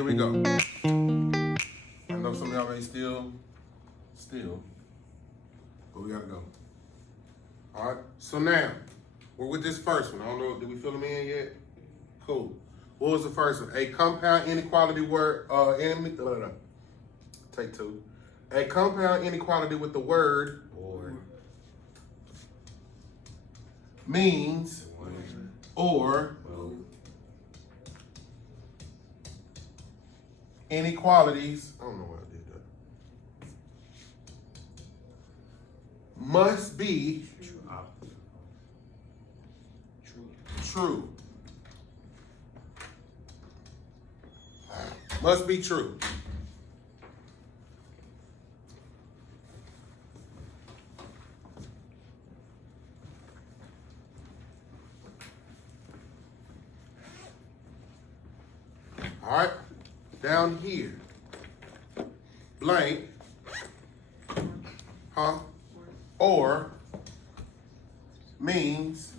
here we go. I know some of y'all may still, but we gotta go. All right, so now, we're with this first one. I don't know, did we fill them in yet? Cool. What was the first one? A compound inequality take two. A compound inequality with the word means or inequalities. I don't know why I did that. Must be true. Must be true. All right, down here, blank, or means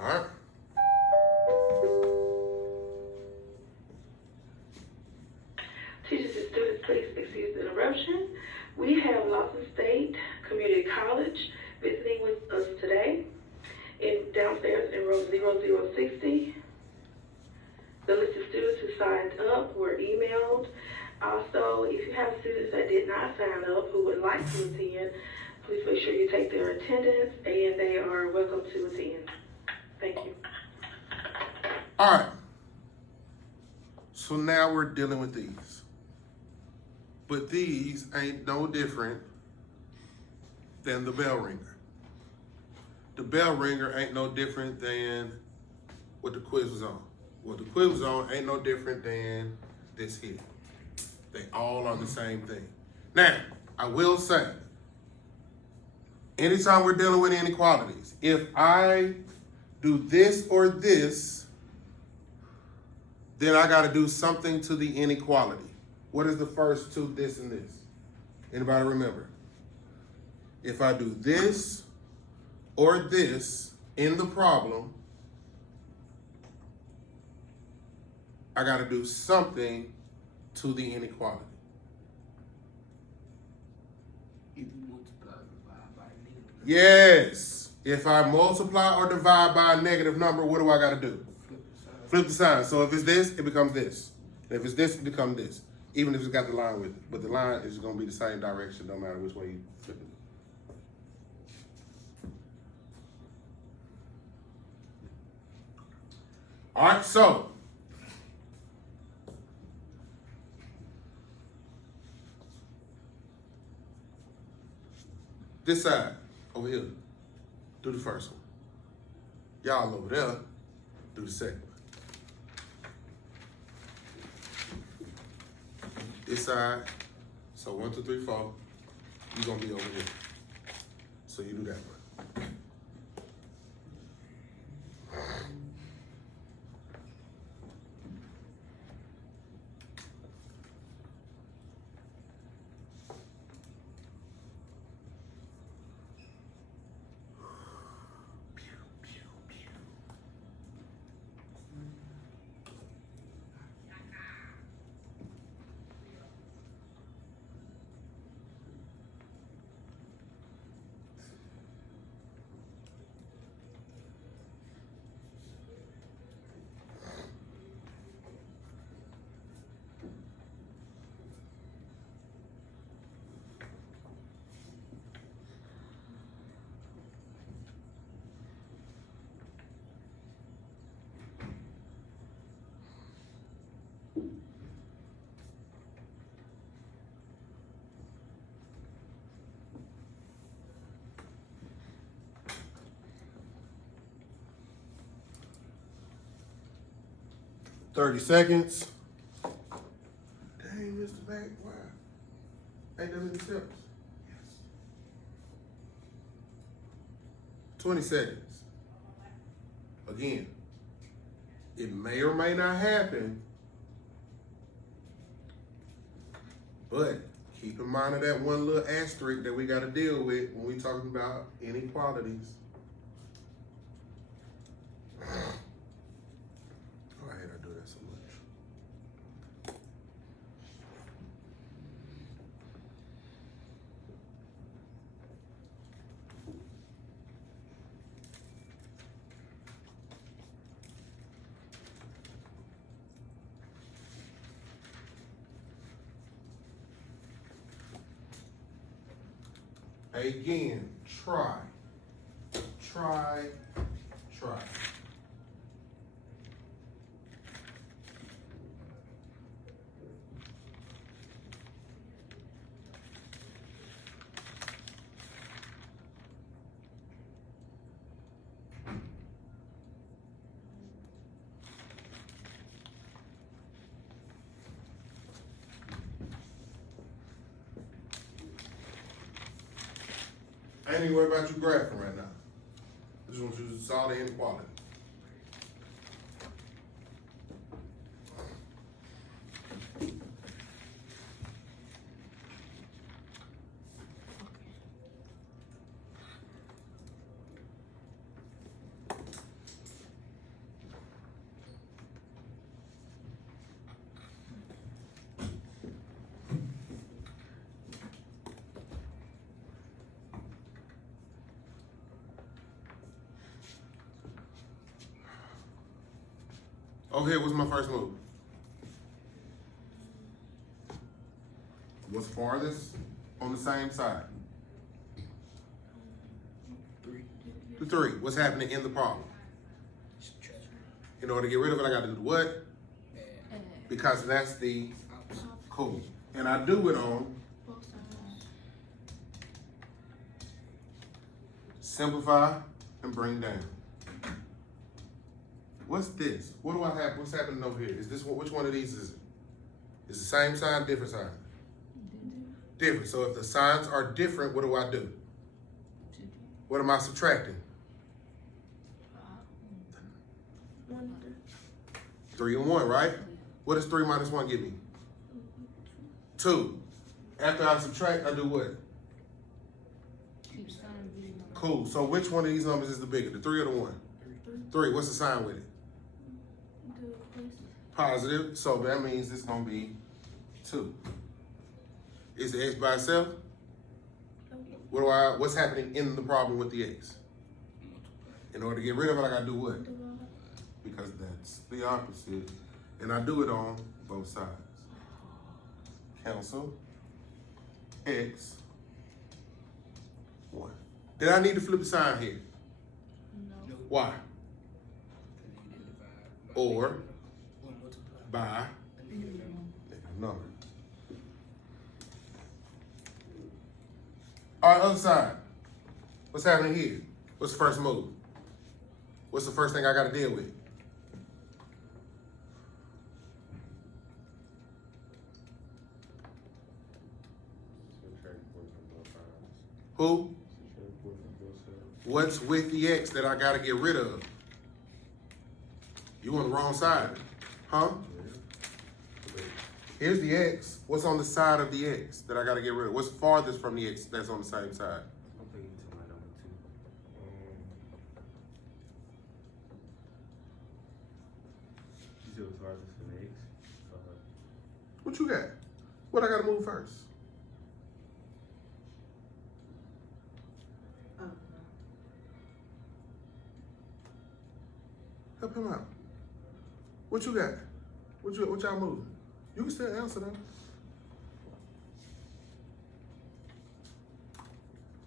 all right. Teachers and students, please excuse the interruption. We have Lawson State Community College visiting with us today. Downstairs in row 0060. The list of students who signed up were emailed. Also, if you have students that did not sign up who would like to attend, please make sure you take their attendance and they are welcome to attend. Thank you. All right. So now we're dealing with these. But these ain't no different than the bell ringer. The bell ringer ain't no different than what the quiz was on. What the quiz was on ain't no different than this here. They all are the same thing. Now, I will say, anytime we're dealing with inequalities, if I do this or this, then I gotta do something to the inequality. What is the first two, this and this? Anybody remember? If I do this or this in the problem, I gotta do something to the inequality. If you multiply or divide by a negative number. Yes. If I multiply or divide by a negative number, what do I gotta do? Flip the sign. So if it's this, it becomes this. And if it's this, it becomes this. Even if it's got the line with it. But the line is gonna be the same direction, no matter which way you flip it. All right, so this side, over here, do the first one. Y'all over there, do the second one. This side, so 1, 2, 3, 4, you're gonna be over here. So you do that one. $30 seconds. Dang, Mr. Mac, why? Ain't that many steps? Yes. 20 seconds. Again, it may or may not happen, but keep in mind of that one little asterisk that we got to deal with when we talking about inequalities. Oh, I hate I do that so much. Again, try. I ain't even worried about you graphing right now. I just want you to solve the inequality. Okay, what's my first move? What's farthest on the same side? 3. The 3. What's happening in the problem? In order to get rid of it, I gotta do what? Because that's the cool. And I do it on simplify and bring down. What's this? What do I have? What's happening over here? Is this which one of these is it? Is the same sign, different sign? Different. So if the signs are different, what do I do? What am I subtracting? 3 and 1, right? What does 3 minus 1 give me? 2. After I subtract, I do what? Cool. So which one of these numbers is the bigger, the 3 or the 1? 3. What's the sign with it? Positive. So that means it's gonna be 2. Is the x by itself? What's happening in the problem with the x? In order to get rid of it, I gotta do what? Because that's the opposite. And I do it on both sides. Cancel. X. 1. Did I need to flip the sign here? No. Why? Or by a number. All right, other side. What's happening here? What's the first move? What's the first thing I got to deal with? Who? What's with the x that I got to get rid of? You on the wrong side, huh? Here's the x. What's on the side of the x that I got to get rid of? What's farthest from the x that's on the same side? I'm thinking to my number 2. You said it was farthest from the x? What you got? What I got to move first? Help him out. What you got? What y'all moving? You can still answer them.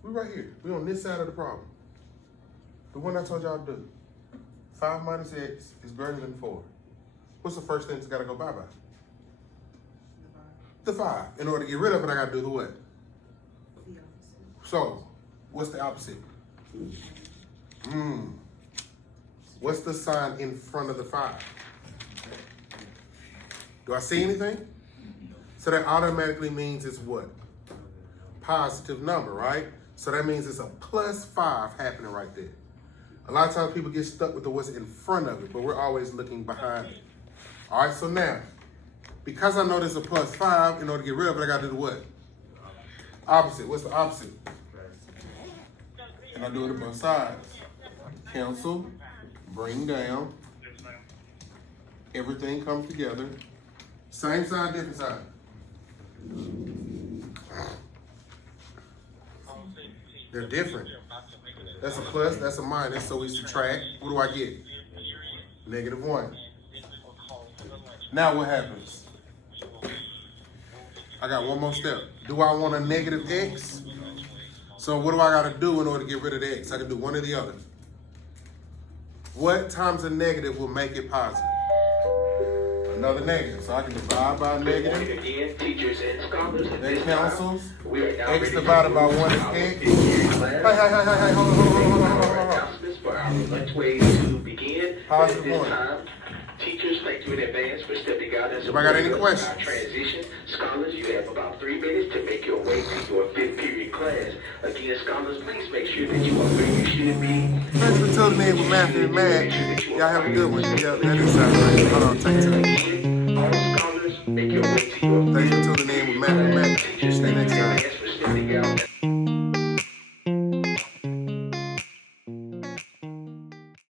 We right here. We on this side of the problem. The one I told y'all to do. 5 minus x is greater than 4. What's the first thing that's got to go bye-bye? The 5. In order to get rid of it, I got to do the what? The opposite. So, what's the opposite? What's the sign in front of the 5? Do I see anything? So that automatically means it's what? Positive number, right? So that means it's a plus 5 happening right there. A lot of times people get stuck with the what's in front of it, but we're always looking behind it. All right, so now, because I know there's a plus 5, in order to get rid of it, I got to do what? Opposite. What's the opposite? And I do it on both sides. Cancel, bring down. Everything comes together. Same side, different side. They're different. That's a plus, that's a minus, so we subtract. What do I get? -1. Now what happens? I got one more step. Do I want a negative x? So what do I gotta do in order to get rid of the x? I can do one or the other. What times a negative will make it positive? Another negative. So I can divide by a negative. Again, teachers and scholars. That cancels. We are now X ready divided to by 1 is our x. fifth-period class. Hey, hold on. Announcements for our lunch ways to begin. Positive At this one. time, teachers, thank you in advance for stepping out and Anybody got any supporting us in questions? our transition. Scholars, you have about 3 minutes to make your way to your fifth period class. Again, scholars, please make sure that you are where you should be. Thanks for tuning in with Matthew and Matt. Y'all have a good one. Yeah, that is right. Hold on, take two. Again, all scholars, make your way to your Thanks for tuning in with Matthew and Matt. See you next time.